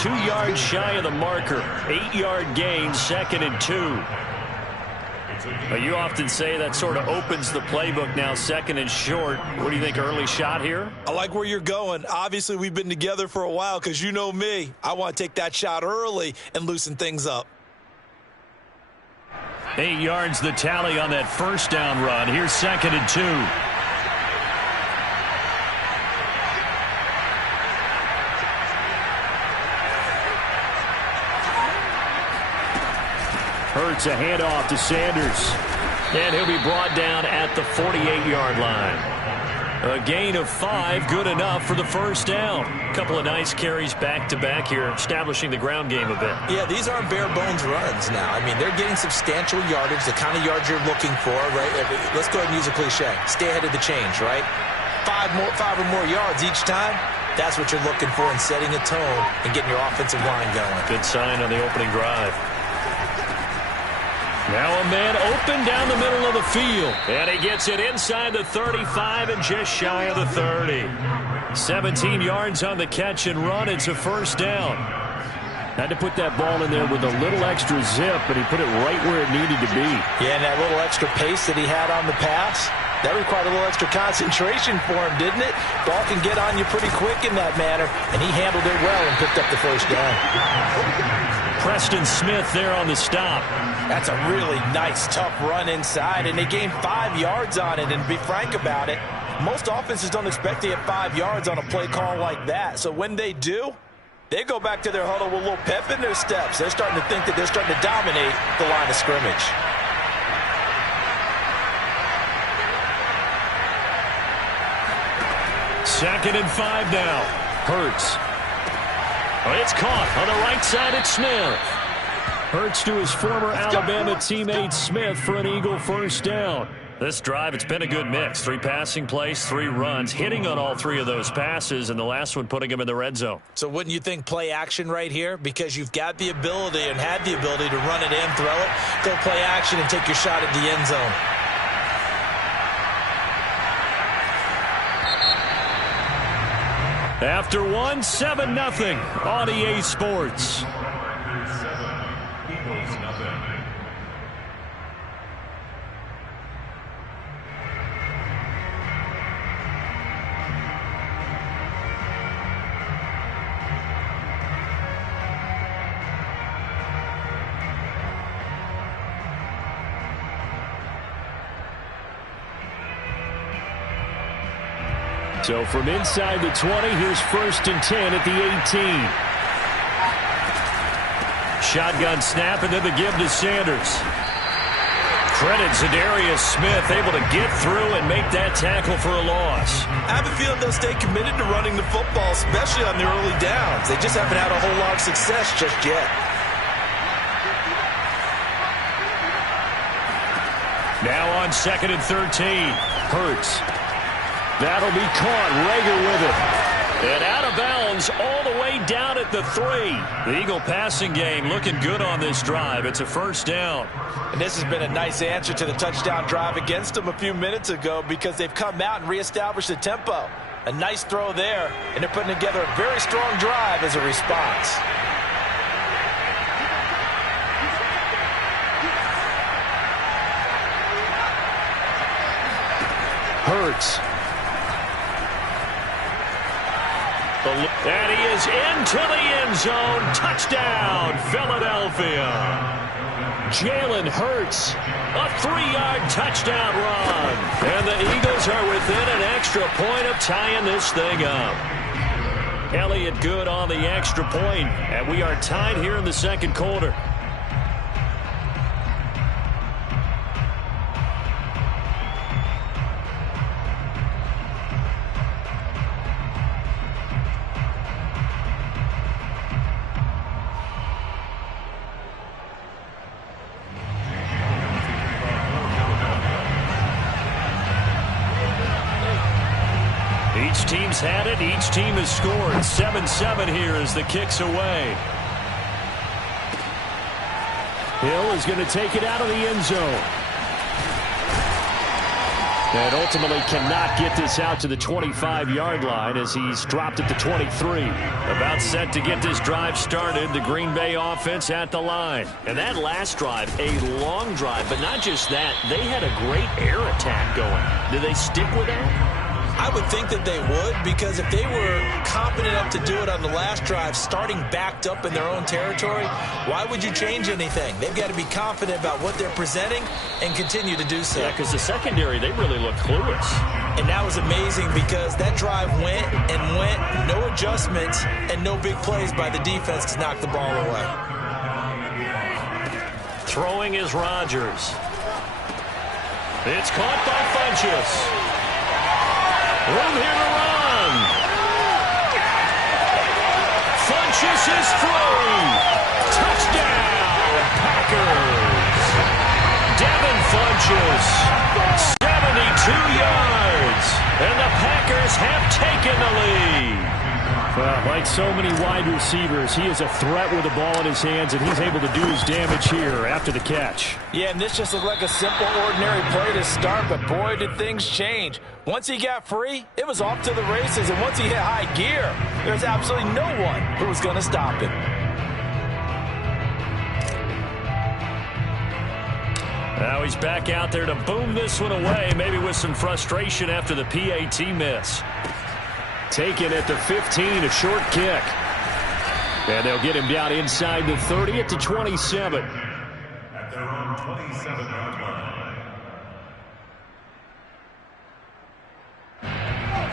2 yards shy of the marker. 8-yard gain, 2nd and 2. But you often say that sort of opens the playbook now, 2nd and short. What do you think, early shot here? I like where you're going. Obviously, we've been together for a while because you know me. I want to take that shot early and loosen things up. 8 yards the tally on that first down run. Here's 2nd and 2. Hurts a handoff to Sanders. And he'll be brought down at the 48-yard line. A gain of 5, good enough for the first down. A couple of nice carries back-to-back here, establishing the ground game a bit. Yeah, these aren't bare-bones runs now. I mean, they're getting substantial yardage, the kind of yards you're looking for, right? Let's go ahead and use a cliche. Stay ahead of the change, right? 5 or more yards each time. That's what you're looking for in setting a tone and getting your offensive line going. Good sign on the opening drive. Now a man open down the middle of the field. And he gets it inside the 35 and just shy of the 30. 17 yards on the catch and run. It's a first down. Had to put that ball in there with a little extra zip, but he put it right where it needed to be. Yeah, and that little extra pace that he had on the pass, that required a little extra concentration for him, didn't it? Ball can get on you pretty quick in that manner, and he handled it well and picked up the first down. Preston Smith there on the stop. That's a really nice, tough run inside, and they gained 5 yards on it. And to be frank about it, most offenses don't expect to get 5 yards on a play call like that. So when they do, they go back to their huddle with a little pep in their steps. They're starting to think that they're starting to dominate the line of scrimmage. Second and 5 now. Hurts. Oh, it's caught on the right side. It's Smith. Hurts to his former Alabama teammate Smith for an Eagle first down. This drive, it's been a good mix. 3 passing plays, 3 runs, hitting on all 3 of those passes, and the last one putting him in the red zone. So wouldn't you think play action right here? Because you've got the ability and had the ability to run it in, throw it, go play action and take your shot at the end zone. After 1, 7-0 on EA Sports. So from inside the 20, here's 1st and 10 at the 18. Shotgun snap and then the give to Sanders. Credit Zadarius Smith, able to get through and make that tackle for a loss. I have a feeling they'll stay committed to running the football, especially on the early downs. They just haven't had a whole lot of success just yet. Now on 2nd and 13. Hurts. That'll be caught. Rager with it. And out of bounds all the way down at the 3. The Eagle passing game looking good on this drive. It's a first down. And this has been a nice answer to the touchdown drive against them a few minutes ago because they've come out and reestablished the tempo. A nice throw there, and they're putting together a very strong drive as a response. Hurts. And he is into the end zone. Touchdown, Philadelphia. Jalen Hurts, a 3-yard touchdown run. And the Eagles are within an extra point of tying this thing up. Elliott good on the extra point, and we are tied here in the second quarter. Each team's had it. Each team has scored. 7-7 here as the kick's away. Hill is going to take it out of the end zone. And ultimately cannot get this out to the 25-yard line as he's dropped at the 23. About set to get this drive started, the Green Bay offense at the line. And that last drive, a long drive, but not just that, they had a great air attack going. Do they stick with that? I would think that they would, because if they were confident enough to do it on the last drive, starting backed up in their own territory, why would you change anything? They've got to be confident about what they're presenting and continue to do so. Yeah, because the secondary, they really looked clueless. And that was amazing because that drive went and went, no adjustments, and no big plays by the defense to knock the ball away. Throwing is Rodgers. It's caught by Funchess. Room here to run. Funchess is free. Touchdown, Packers. Devin Funchess, 72 yards. And the Packers have taken the lead. Well, like so many wide receivers, he is a threat with the ball in his hands, and he's able to do his damage here after the catch. Yeah, and this just looked like a simple, ordinary play to start, but boy, did things change. Once he got free, it was off to the races, and once he hit high gear, there's absolutely no one who was going to stop him. Now he's back out there to boom this one away, maybe with some frustration after the PAT miss. Taken at the 15, a short kick. And they'll get him down inside the 30 at the 27. At their own 27-yard line.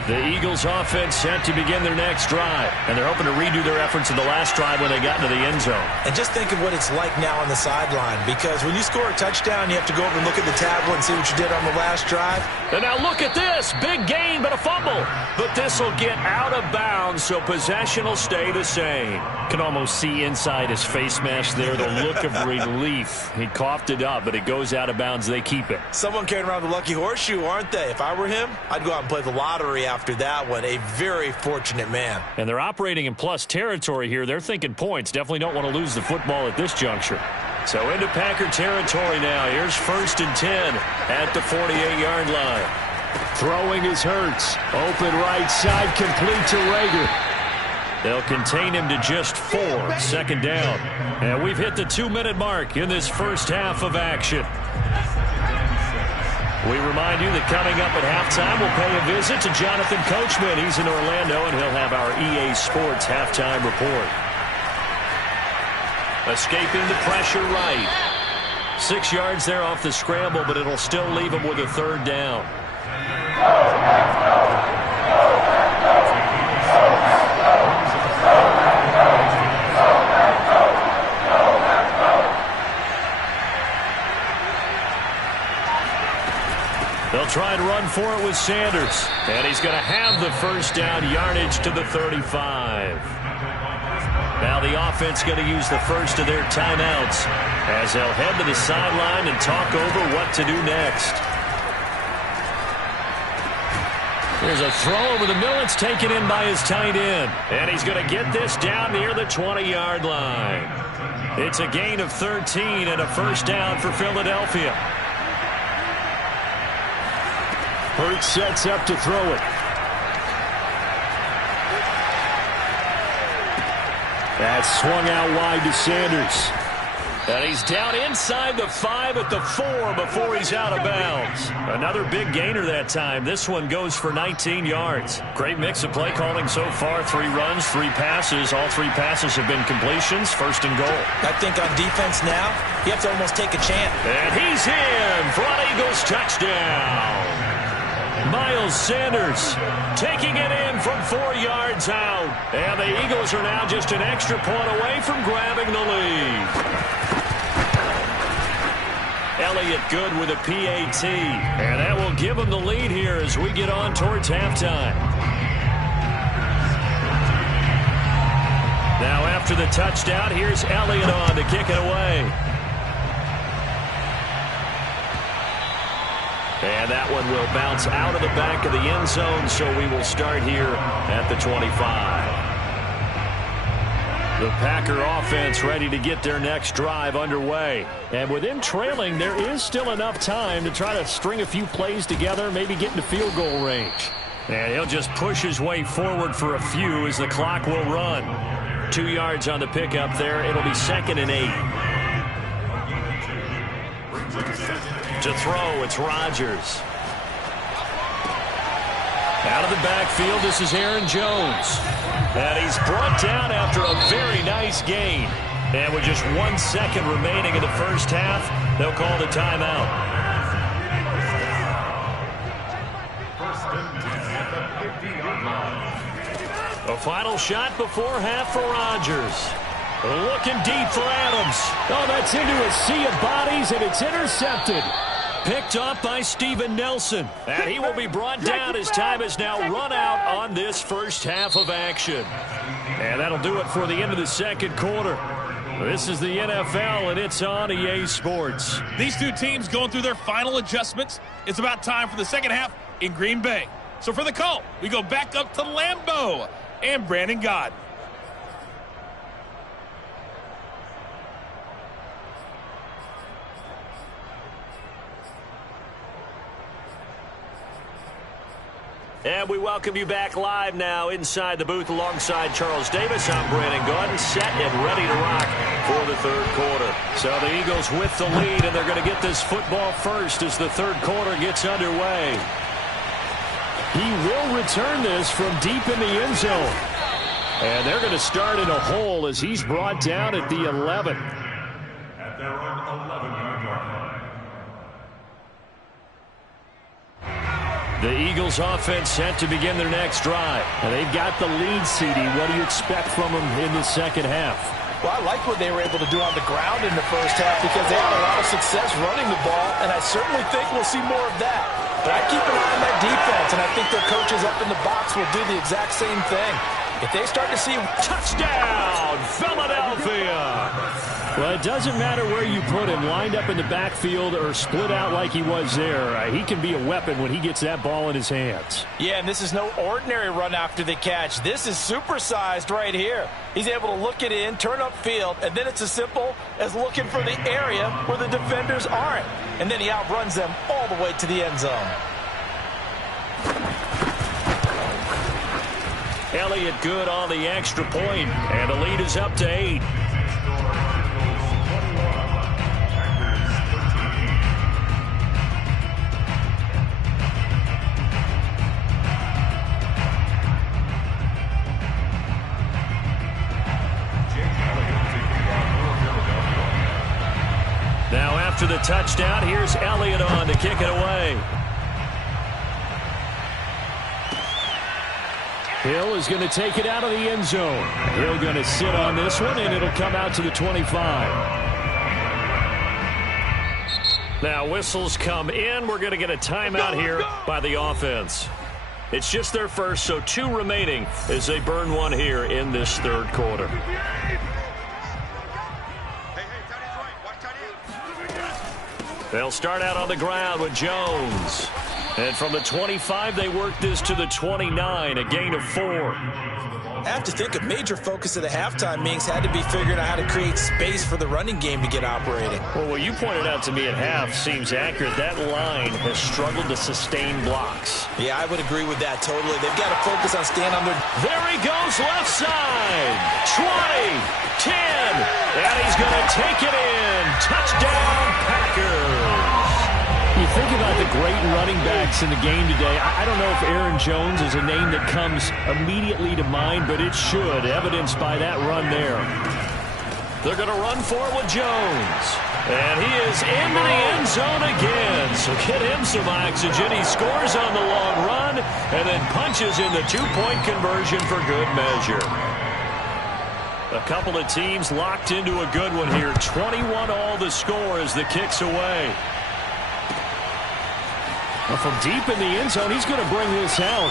The Eagles offense set to begin their next drive. And they're hoping to redo their efforts in the last drive when they got into the end zone. And just think of what it's like now on the sideline, because when you score a touchdown, you have to go over and look at the tablet and see what you did on the last drive. And now look at this. Big gain, but a fumble. But this will get out of bounds, so possession will stay the same. Can almost see inside his face mask there, the look of relief. He coughed it up, but it goes out of bounds. They keep it. Someone carrying around the lucky horseshoe, aren't they? If I were him, I'd go out and play the lottery after that one. A very fortunate man. And they're operating in plus territory here. They're thinking points. Definitely don't want to lose the football at this juncture. So into Packer territory now. Here's 1st and 10 at the 48-yard line. Throwing is Hurts. Open right side, complete to Rager. They'll contain him to just 4. 2nd down. And we've hit the 2-minute mark in this first half of action. We remind you that coming up at halftime, we'll pay a visit to Jonathan Coachman. He's in Orlando, and he'll have our EA Sports halftime report. Escaping the pressure right. 6 yards there off the scramble, but it'll still leave him with a 3rd down. They'll try and run for it with Sanders. And he's going to have the 1st down, yardage to the 35. Now the offense going to use the first of their timeouts as they'll head to the sideline and talk over what to do next. There's a throw over the middle. It's taken in by his tight end. And he's going to get this down near the 20-yard line. It's a gain of 13 and a 1st down for Philadelphia. Hurts sets up to throw it. That's swung out wide to Sanders. And he's down inside the 5 at the 4 before he's out of bounds. Another big gainer that time. This one goes for 19 yards. Great mix of play calling so far. 3 runs, 3 passes. All 3 passes have been completions. 1st and goal. I think on defense now, you have to almost take a chance. And he's in for an Eagles touchdown. Miles Sanders taking it in from 4 yards out. And the Eagles are now just an extra point away from grabbing the lead. Elliott good with a PAT. And that will give him the lead here as we get on towards halftime. Now after the touchdown, here's Elliott on to kick it away. And that one will bounce out of the back of the end zone, so we will start here at the 25. The Packer offense ready to get their next drive underway. And with them trailing, there is still enough time to try to string a few plays together, maybe get into field goal range. And he'll just push his way forward for a few as the clock will run. 2 yards on the pickup there. It'll be 2nd and 8. To throw, it's Rodgers. Out of the backfield, this is Aaron Jones. And he's brought down after a very nice gain. And with just 1 second remaining in the first half, they'll call the timeout. A final shot before half for Rodgers. Looking deep for Adams. Oh, that's into a sea of bodies, and it's intercepted. Picked up by Steven Nelson. And he will be brought down as time is now run out on this first half of action. And that'll do it for the end of the second quarter. This is the NFL, and it's on EA Sports. These two teams going through their final adjustments. It's about time for the second half in Green Bay. So for the call, we go back up to Lambeau and Brandon Gott. And we welcome you back live now inside the booth alongside Charles Davis. I'm Brandon Gott, set and ready to rock for the third quarter. So the Eagles with the lead, and they're going to get this football first as the third quarter gets underway. He will return this from deep in the end zone. And they're going to start in a hole as he's brought down at the 11. At their own 11-yard line. The Eagles offense set to begin their next drive. And they've got the lead, CD. What do you expect from them in the second half? Well, I like what they were able to do on the ground in the first half because they had a lot of success running the ball, and I certainly think we'll see more of that. But I keep an eye on that defense, and I think their coaches up in the box will do the exact same thing. If they start to see touchdown, Philadelphia! Well, it doesn't matter where you put him, lined up in the backfield or split out like he was there. He can be a weapon when he gets that ball in his hands. Yeah, and this is no ordinary run after the catch. This is supersized right here. He's able to look it in, turn upfield, and then it's as simple as looking for the area where the defenders aren't. And then he outruns them all the way to the end zone. Elliott good on the extra point, and the lead is up to 8. Now after the touchdown, here's Elliott on to kick it away. Hill is going to take it out of the end zone. Hill going to sit on this one, and it'll come out to the 25. Now whistles come in. We're going to get a timeout here by the offense. It's just their first, so 2 remaining as they burn one here in this third quarter. They'll start out on the ground with Jones. And from the 25, they work this to the 29, a gain of 4. I have to think a major focus of the halftime meetings had to be figuring out how to create space for the running game to get operating. Well, what you pointed out to me at half seems accurate. That line has struggled to sustain blocks. Yeah, I would agree with that totally. They've got to focus on staying on their... There he goes, left side. 20, 10, and he's going to take it in. Touchdown, Packers. You think about the great running backs in the game today. I don't know if Aaron Jones is a name that comes immediately to mind, but it should, evidenced by that run there. They're going to run for it with Jones. And he is into the end zone again. So get him some oxygen. He scores on the long run and then punches in the 2-point conversion for good measure. A couple of teams locked into a good one here. 21 all the score as the kick's away. Well, from deep in the end zone, he's going to bring this out.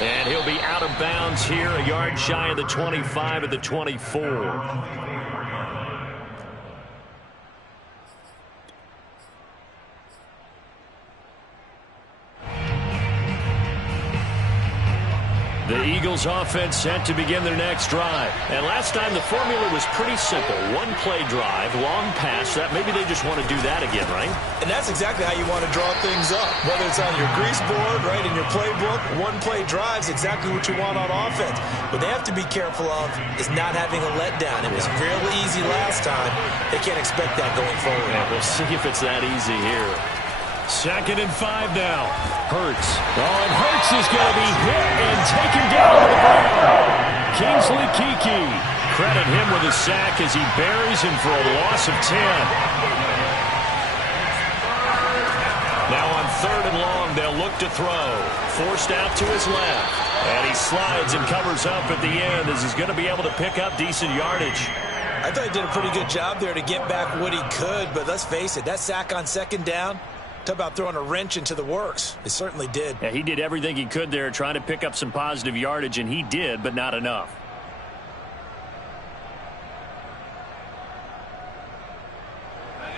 And he'll be out of bounds here, a yard shy of the 25 at the 24. The Eagles offense set to begin their next drive. And last time the formula was pretty simple. One-play drive, long pass. That maybe they just want to do that again, right? And that's exactly how you want to draw things up. Whether it's on your grease board, right, in your playbook, one-play drive is exactly what you want on offense. What they have to be careful of is not having a letdown. It was real easy last time. They can't expect that going forward. Yeah, we'll see if it's that easy here. 2nd and 5 now. Hurts. Oh, and Hurts is going to be hit and taken down to the ground. Kingsley Keke. Credit him with a sack as he buries him for a loss of 10. Now on 3rd and long, they'll look to throw. Forced out to his left. And he slides and covers up at the end as he's going to be able to pick up decent yardage. I thought he did a pretty good job there to get back what he could, but let's face it, that sack on 2nd down, talk about throwing a wrench into the works. It certainly did. Yeah, he did everything he could there trying to pick up some positive yardage, and he did, but not enough.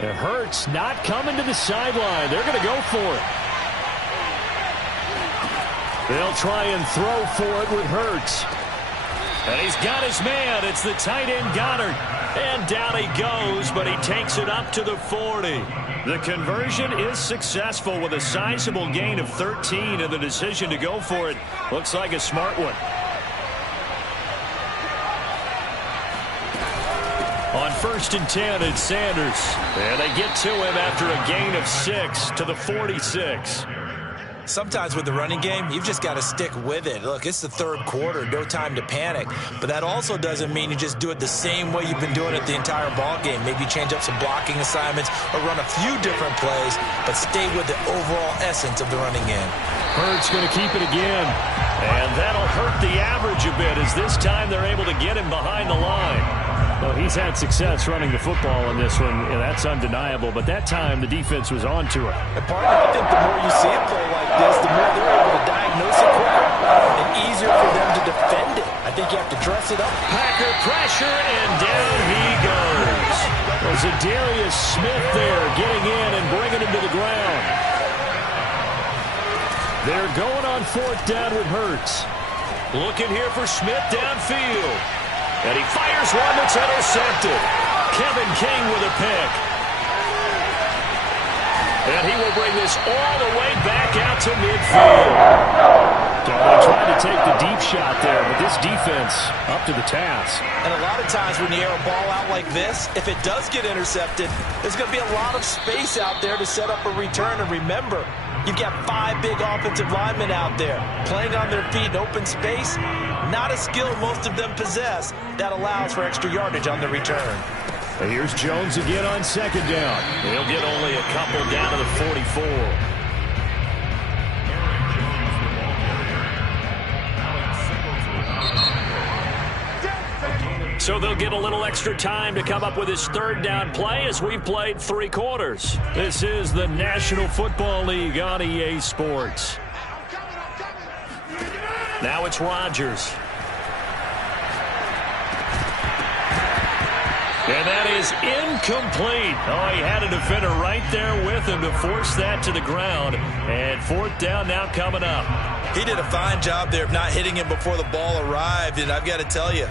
It hurts not coming to the sideline. They're going to go for it. They'll try and throw for it with Hurts. And he's got his man. It's the tight end Goddard. And down he goes, but he takes it up to the 40. The conversion is successful with a sizable gain of 13, and the decision to go for it looks like a smart one. On 1st and 10, it's Sanders. And they get to him after a gain of 6 to the 46. Sometimes with the running game, you've just got to stick with it. Look, it's the 3rd quarter, no time to panic. But that also doesn't mean you just do it the same way you've been doing it the entire ball game. Maybe change up some blocking assignments or run a few different plays, but stay with the overall essence of the running game. Hurts going to keep it again. And that'll hurt the average a bit as this time they're able to get him behind the line. Well, he's had success running the football in this one, and that's undeniable. But that time, the defense was on to it. And partner, I think the more you see a play like this, the more they're able to diagnose it quicker and easier for them to defend it. I think you have to dress it up. Packer pressure, and down he goes. There's a Darius Smith there getting in and bringing him to the ground. They're going on 4th down with Hurts. Looking here for Smith downfield. And he fires one that's intercepted. Kevin King with a pick. And he will bring this all the way back out to midfield. They tried to take the deep shot there, but this defense up to the task. And a lot of times when you air a ball out like this, if it does get intercepted, there's going to be a lot of space out there to set up a return. And remember, you've got 5 big offensive linemen out there playing on their feet in open space. Not a skill most of them possess that allows for extra yardage on the return. And here's Jones again on 2nd down. He'll get only a couple down to the 44. So they'll get a little extra time to come up with his 3rd down play as we've played 3 quarters. This is the National Football League on EA Sports. Now it's Rodgers. And that is incomplete. Oh, he had a defender right there with him to force that to the ground. And 4th down now coming up. He did a fine job there of not hitting him before the ball arrived. And I've got to tell you,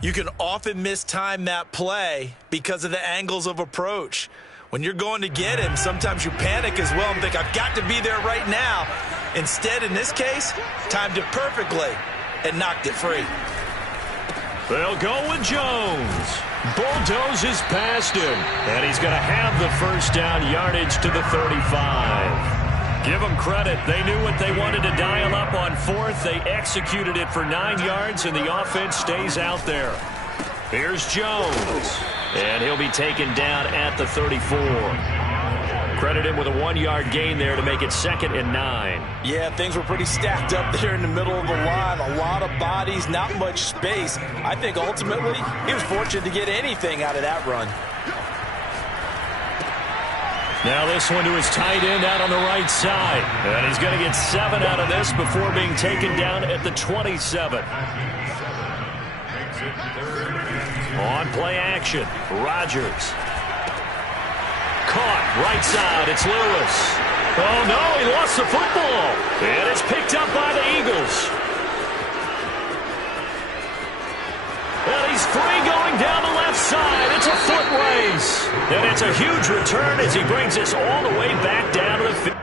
you can often mistime that play because of the angles of approach. When you're going to get him, sometimes you panic as well and think, I've got to be there right now. Instead, in this case, timed it perfectly and knocked it free. They'll go with Jones. Bulldozes past him. And he's going to have the 1st down yardage to the 35. Give them credit. They knew what they wanted to dial up on 4th. They executed it for 9 yards, and the offense stays out there. Here's Jones. And he'll be taken down at the 34. Credit him with a 1-yard gain there to make it 2nd and 9. Yeah, things were pretty stacked up there in the middle of the line. A lot of bodies, not much space. I think ultimately he was fortunate to get anything out of that run. Now this one to his tight end out on the right side. And he's going to get 7 out of this before being taken down at the 27. On play action, Rodgers. Caught, right side, it's Lewis. Oh no, he lost the football. And it's picked up by the Eagles. He's free going down the left side. It's a foot race. And it's a huge return as he brings us all the way back down to the field.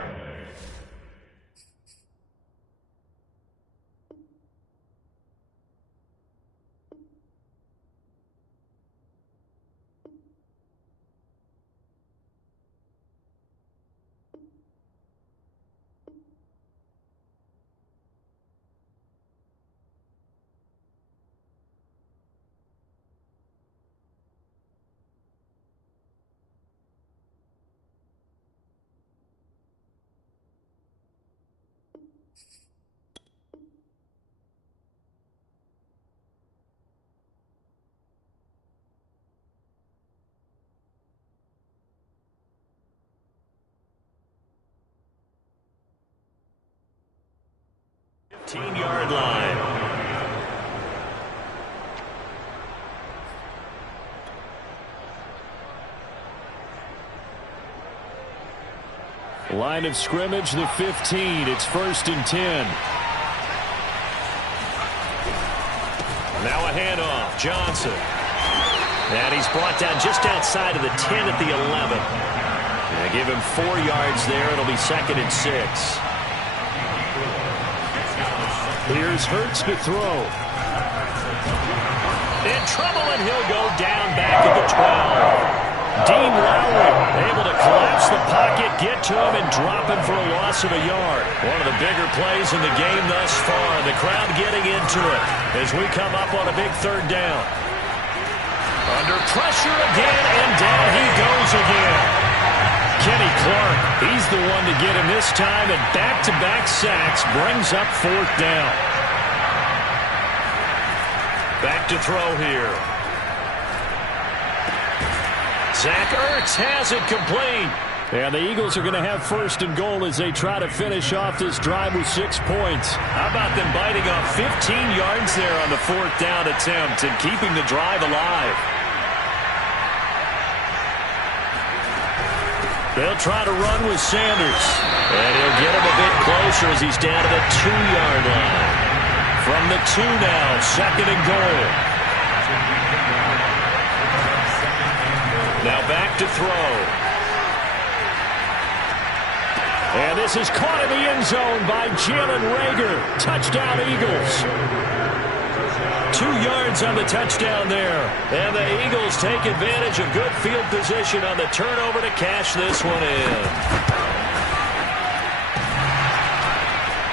Yard line. Line of scrimmage, the 15. It's 1st and 10. Now a handoff. Johnson. And he's brought down just outside of the 10 at the 11. They give him 4 yards there. It'll be 2nd and 6. Here's Hurts to throw. In trouble, and he'll go down back at the 12. Dean Lowry able to collapse the pocket, get to him, and drop him for a loss of a yard. One of the bigger plays in the game thus far. The crowd getting into it as we come up on a big 3rd down. Under pressure again, and down he goes again. Kenny Clark, he's the one to get him this time, and back-to-back sacks brings up 4th down. Back to throw here. Zach Ertz has it complete. And the Eagles are going to have 1st and goal as they try to finish off this drive with 6 points. How about them biting off 15 yards there on the 4th down attempt and keeping the drive alive? They'll try to run with Sanders. And he'll get him a bit closer as he's down to the 2-yard line. From the 2 now, 2nd and goal. Now back to throw. And this is caught in the end zone by Jalen Reagor. Touchdown, Eagles. 2 yards on the touchdown there. And the Eagles take advantage of good field position on the turnover to cash this one in.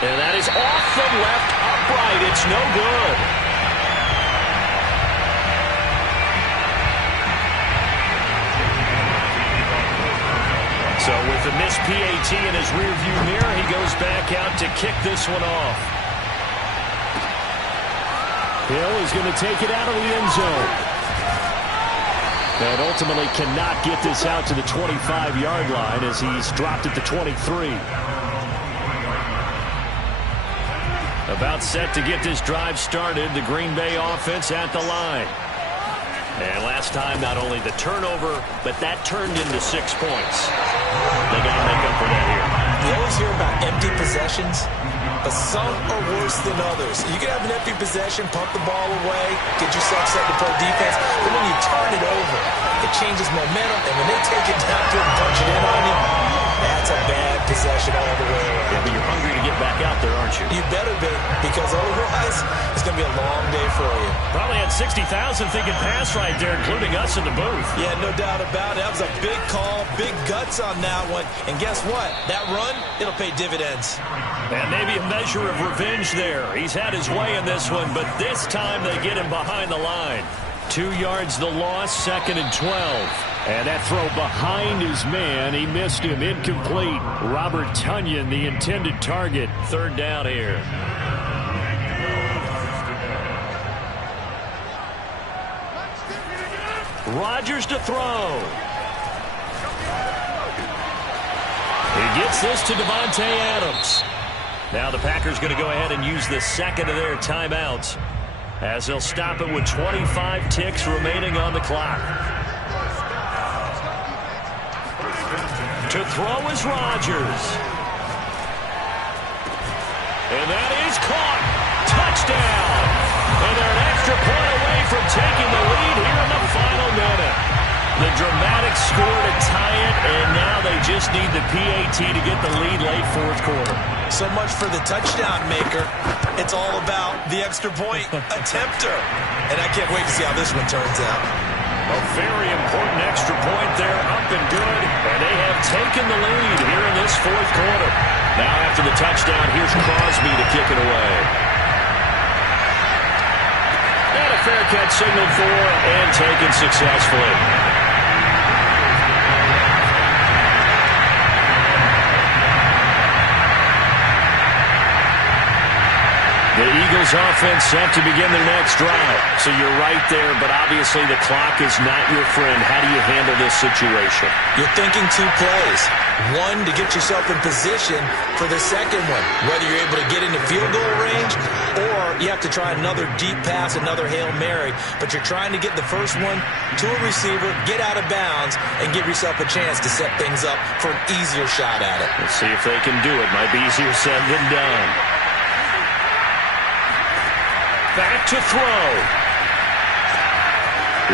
And that is off the left upright. It's no good. So with the missed PAT in his rearview mirror, he goes back out to kick this one off. Hill is going to take it out of the end zone. And ultimately cannot get this out to the 25-yard line as he's dropped at the 23. About set to get this drive started, the Green Bay offense at the line. And last time, not only the turnover, but that turned into 6 points. They got to make up for that here. You always hear about empty possessions, but some are worse than others. You can have an empty possession, pump the ball away, get yourself set to play defense, but when you turn it over, it changes momentum, and when they take it down to it and punch it in on you, that's a bad possession all the way around. Yeah, but you're hungry to get back out there, aren't you? You better be, because otherwise, it's going to be a long day for you. Probably had 60,000 thinking pass right there, including us in the booth. Yeah, no doubt about it. That was a big call, big guts on that one. And guess what? That run, it'll pay dividends. And maybe a measure of revenge there. He's had his way in this one, but this time they get him behind the line. 2 yards the loss, 2nd and 12. And that throw behind his man, he missed him, incomplete. Robert Tonyan, the intended target. 3rd down here. Rodgers to throw. He gets this to Devontae Adams. Now the Packers going to go ahead and use the 2nd of their timeouts as they'll stop it with 25 ticks remaining on the clock. To throw is Rodgers. And that is caught. Touchdown. And they're an extra point away from taking the The dramatic score to tie it, and now they just need the PAT to get the lead late fourth quarter. So much for the touchdown maker. It's all about the extra point attempter. And I can't wait to see how this one turns out. A very important extra point there, up and good. And they have taken the lead here in this fourth quarter. Now after the touchdown, here's Crosby to kick it away. And a fair catch signaled for and taken successfully. The Eagles offense set to begin their next drive. So you're right there, but obviously the clock is not your friend. How do you handle this situation? You're thinking two plays. One, to get yourself in position for the second one, whether you're able to get into field goal range or you have to try another deep pass, another Hail Mary, but you're trying to get the first one to a receiver, get out of bounds, and give yourself a chance to set things up for an easier shot at it. Let's see if they can do it. Might be easier said than done. Back to throw.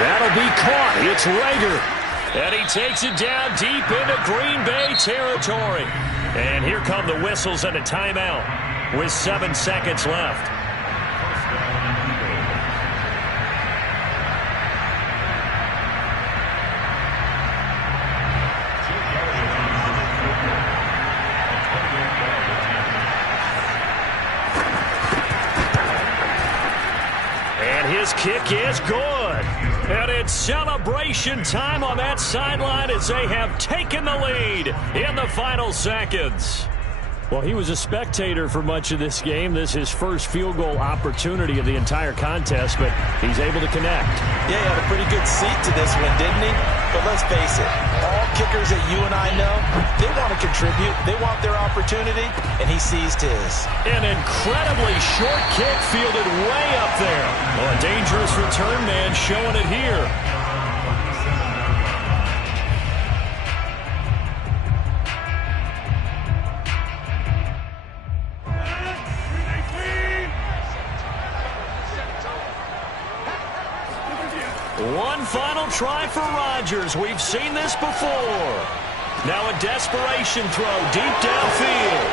That'll be caught. It's Rager. And he takes it down deep into Green Bay territory. And here come the whistles and a timeout with 7 seconds left. His kick is good. And it's celebration time on that sideline as they have taken the lead in the final seconds. Well, he was a spectator for much of this game. This is his first field goal opportunity of the entire contest, but he's able to connect. Yeah, he had a pretty good seat to this one, didn't he? But let's face it, all kickers that you and I know, they want to contribute. They want their opportunity, and he seized his. An incredibly short kick fielded way up there. Well, a dangerous return man showing it here. One final try for Rodgers. We've seen this before. Now a desperation throw deep downfield.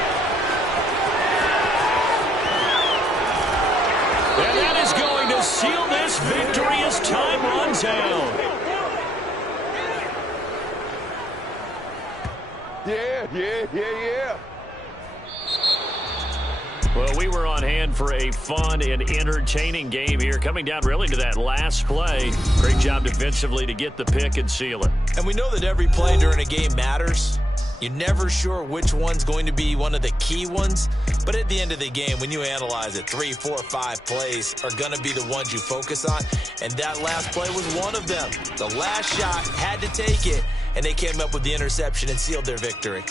And that is going to seal this victory as time runs out. Yeah. Well, we were on hand for a fun and entertaining game here. Coming down really to that last play. Great job defensively to get the pick and seal it. And we know that every play during a game matters. You're never sure which one's going to be one of the key ones. But at the end of the game, when you analyze it, 3, 4, 5 plays are going to be the ones you focus on. And that last play was one of them. The last shot had to take it, and they came up with the interception and sealed their victory.